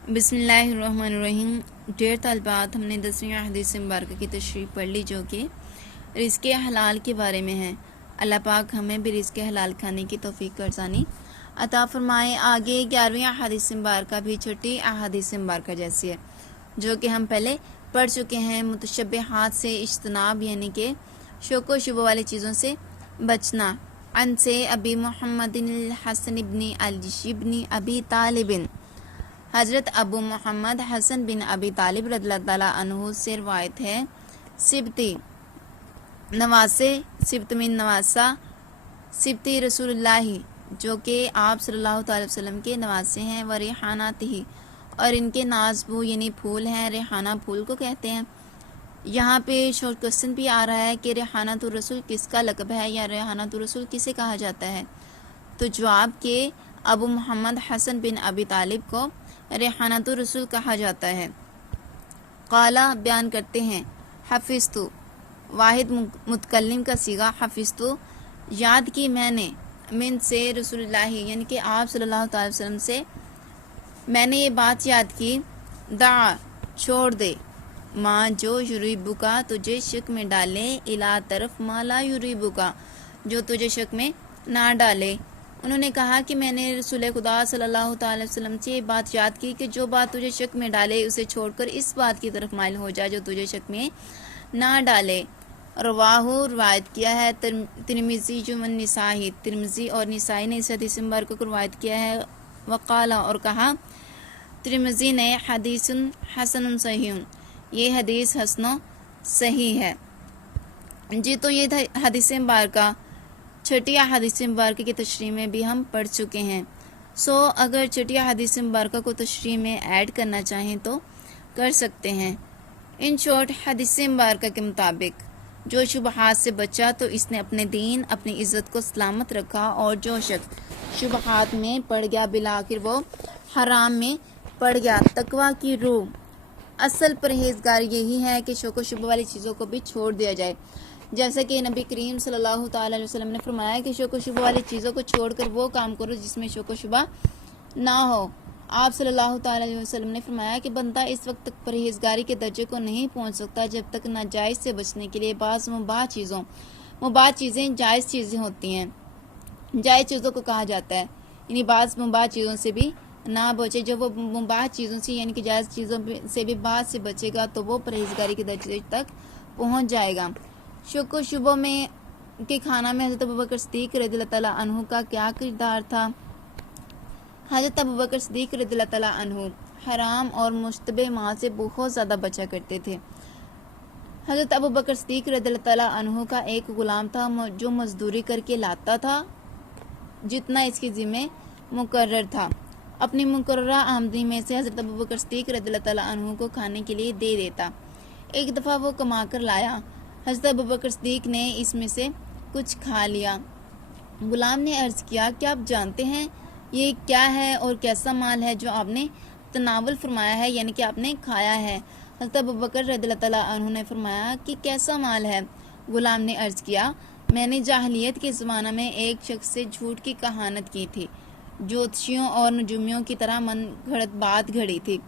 بسم اللہ الرحمن الرحیم۔ ڈیئر طالبات، ہم نے 10ویں حدیث مبارکہ کی تشریح پڑھ لی جو کہ رزق حلال کے بارے میں ہے۔ اللہ پاک ہمیں بھی رزق حلال کھانے کی توفیق ارزانی عطا فرمائے۔ آگے 11ویں حدیث مبارکہ بھی چھٹی احادیث مبارکہ جیسی ہے جو کہ ہم پہلے پڑھ چکے ہیں۔ متشبہات سے اجتناب یعنی کہ شک و شبہ والی چیزوں سے بچنا۔ ان سے ابی محمد الحسن ابن علی ابن ابی طالب، حضرت ابو محمد حسن بن ابی طالب رضی اللہ تعالیٰ عنہ سے روایت ہے، سبتی نواسے، سبت من نواسا، سبتی رسول اللہ جو کہ آپ صلی اللہ تعالی وسلم کے نواسے ہیں، و ریحانات ہی اور ان کے نازبو یعنی پھول ہیں، ریحانہ پھول کو کہتے ہیں۔ یہاں پہ شورٹ کوسچن بھی آ رہا ہے کہ ریحانۃ الرسول کس کا لقب ہے یا ریحانۃ الرسول کسے کہا جاتا ہے، تو جواب کہ ابو محمد حسن بن ابی طالب کو ریحانۃ الرسول کہا جاتا ہے۔ قالا بیان کرتے ہیں، حفظتو واحد متکلم کا صیغہ، حفظتو یاد کی میں نے، من سے رسول اللہ یعنی کہ آپ صلی اللہ تعالی وسلم سے میں نے یہ بات یاد کی، دعا چھوڑ دے، ماں جو یریبو کا تجھے شک میں ڈالے، الا طرف ما لا یریبو کا جو تجھے شک میں نہ ڈالے۔ انہوں نے کہا کہ میں نے رسول خدا صلی اللہ تعالی وسلم سے یہ بات یاد کی کہ جو بات تجھے شک میں ڈالے اسے چھوڑ کر اس بات کی طرف مائل ہو جائے جو تجھے شک میں نہ ڈالے۔ رواہ روایت کیا ہے ترمذی جو من نسائی، ترمذی اور نسائی نے اس حدیث مبارکہ کو روایت کیا ہے۔ وقالا اور کہا ترمذی نے، حدیث حسن صحیح، یہ حدیث حسن و صحیح ہے۔ جی تو یہ حدیث مبارکہ چھٹی احادیث مبارکہ کی تشریح میں بھی ہم پڑھ چکے ہیں۔ اگر چھٹی احادیث مبارکہ کو تشریح میں ایڈ کرنا چاہیں تو کر سکتے ہیں۔ ان شارٹ حدیث مبارکہ کے مطابق جو شبہات سے بچا تو اس نے اپنے دین اپنی عزت کو سلامت رکھا، اور جو شخص شبہات میں پڑ گیا بالآخر وہ حرام میں پڑ گیا۔ تقویٰ کی روح اصل پرہیزگار یہی ہے کہ شک و شبہ والی چیزوں کو بھی چھوڑ دیا جائے، جیسا کہ نبی کریم صلی اللہ تعالی علیہ وسلم نے فرمایا کہ شک و شبہ والی چیزوں کو چھوڑ کر وہ کام کرو جس میں شک و شبہ نہ ہو۔ آپ صلی اللہ تعالی علیہ وسلم نے فرمایا کہ بندہ اس وقت تک پرہیزگاری کے درجے کو نہیں پہنچ سکتا جب تک ناجائز سے بچنے کے لیے بعض مباح چیزیں جائز چیزیں ہوتی ہیں، جائز چیزوں کو کہا جاتا ہے، یعنی بعض مباح چیزوں سے بھی نہ بچے۔ جب وہ مباح چیزوں سے یعنی کہ جائز چیزوں سے بھی بعض سے بچے گا تو وہ پرہیزگاری کے درجے تک پہنچ جائے گا۔ شک و شبہ میں کے کھانا میں حضرت ابوبکر صدیق رضی اللہ تعالیٰ عنہ کا کیا کردار تھا؟ حضرت ابوبکر صدیق رضی اللہ تعالیٰ عنہ حرام اور مشتبہ مال سے بہت زیادہ بچا کرتے تھے۔ حضرت ابوبکر صدیق رضی اللہ تعالیٰ عنہ کا ایک غلام تھا جو مزدوری کر کے لاتا تھا جتنا اس کے ذمہ مقرر تھا، اپنی مقررہ آمدنی میں سے حضرت ابوبکر صدیق رضی اللہ تعالیٰ عنہ کو کھانے کے لیے دے دیتا۔ ایک دفعہ وہ کما کر لایا، حضرت ابوبکر صدیق نے اس میں سے کچھ کھا لیا۔ غلام نے عرض کیا کہ آپ جانتے ہیں یہ کیا ہے اور کیسا مال ہے جو آپ نے تناول فرمایا ہے یعنی کہ آپ نے کھایا ہے؟ حضرت ابوبکر رضی اللہ تعالیٰ عنہ نے فرمایا کہ کیسا مال ہے؟ غلام نے عرض کیا، میں نے جاہلیت کے زمانہ میں ایک شخص سے جھوٹ کی کہانت کی تھی، جوتشیوں اور نجومیوں کی طرح من گھڑت بات گھڑی تھی،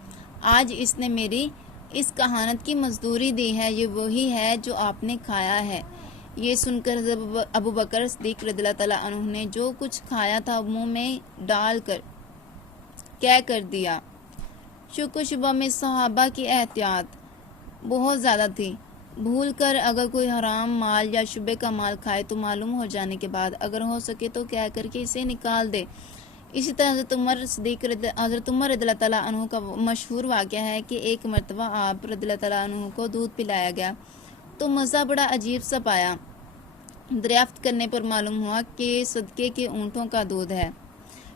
آج اس نے میری اس کہانت کی مزدوری دی ہے، یہ وہی ہے جو آپ نے کھایا ہے۔ یہ سن کر ابوبکر صدیق رضی اللہ تعالیٰ عنہ نے جو کچھ کھایا تھا منہ میں ڈال کر کہہ کر دیا۔ شک و شبہ میں صحابہ کی احتیاط بہت زیادہ تھی، بھول کر اگر کوئی حرام مال یا شبہ کا مال کھائے تو معلوم ہو جانے کے بعد اگر ہو سکے تو کہہ کر کے اسے نکال دے۔ اسی طرح حضرت عمر رضی اللہ تعالیٰ عنہ کا مشہور واقعہ ہے کہ ایک مرتبہ آپ رضی اللہ تعالیٰ عنہ کو دودھ پلایا گیا تو مزہ بڑا عجیب سا پایا۔ دریافت کرنے پر معلوم ہوا کہ صدقے کے اونٹوں کا دودھ ہے۔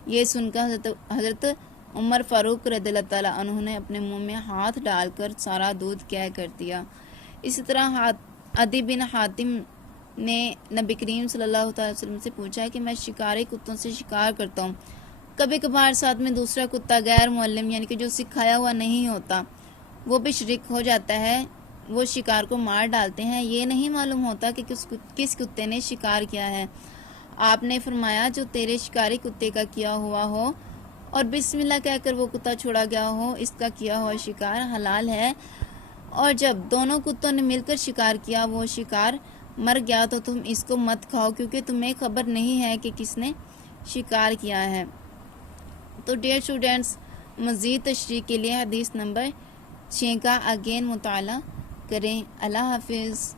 یہ سن کر حضرت عمر فاروق رضی اللہ تعالیٰ عنہ نے اپنے منہ میں ہاتھ ڈال کر سارا دودھ قے کر دیا۔ اسی طرح عدی بن حاتم نے نبی کریم صلی اللہ علیہ وسلم سے پوچھا کہ میں شکاری کتوں سے شکار کرتا ہوں، کبھی کبھار ساتھ میں دوسرا کتا غیر معلم یعنی کہ جو سکھایا ہوا نہیں ہوتا وہ بھی شریک ہو جاتا ہے، وہ شکار کو مار ڈالتے ہیں، یہ نہیں معلوم ہوتا کہ کس کتے نے شکار کیا ہے۔ آپ نے فرمایا جو تیرے شکاری کتے کا کیا ہوا ہو اور بسم اللہ کہہ کر وہ کتا چھوڑا گیا ہو، اس کا کیا ہوا شکار حلال ہے، اور جب دونوں کتوں نے مل کر شکار کیا وہ شکار مر گیا تو تم اس کو مت کھاؤ کیونکہ تمہیں خبر نہیں ہے کہ کس نے شکار کیا ہے۔ تو ڈیئر اسٹوڈینٹس، مزید تشریح کے لیے حدیث نمبر 6 کا اگین مطالعہ کریں۔ اللہ حافظ۔